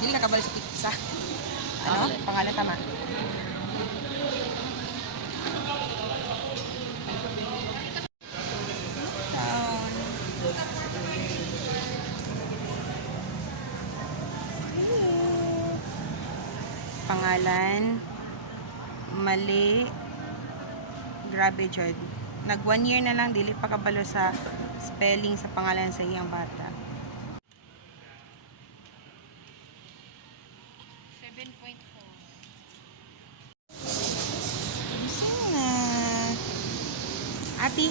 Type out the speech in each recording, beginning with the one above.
Dili nakabalik sa pizza. Ano? Pangalan tama. Pangalan mali, grabe jud. Nag 1 year na lang dili pa kabalo sa spelling sa pangalan sa iyang bata. 7.4. Gising na. Ati.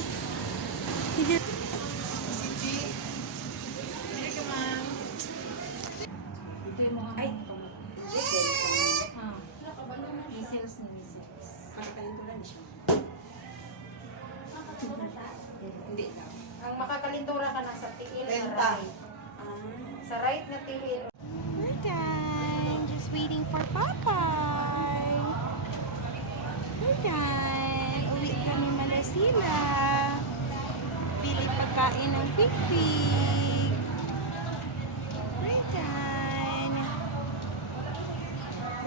Ito yung mga Ay. measles ni measles. Pagkakalin ko lang siya. Hindi ka. Ang makakalintura ka na sa tiil na Lenta. right. Sa right na tiil. We're done. Just waiting for Popeye. We're done. Uwi kami Malasila. Pili pagkain ng Big Pig. We're done.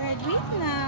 Graduate na.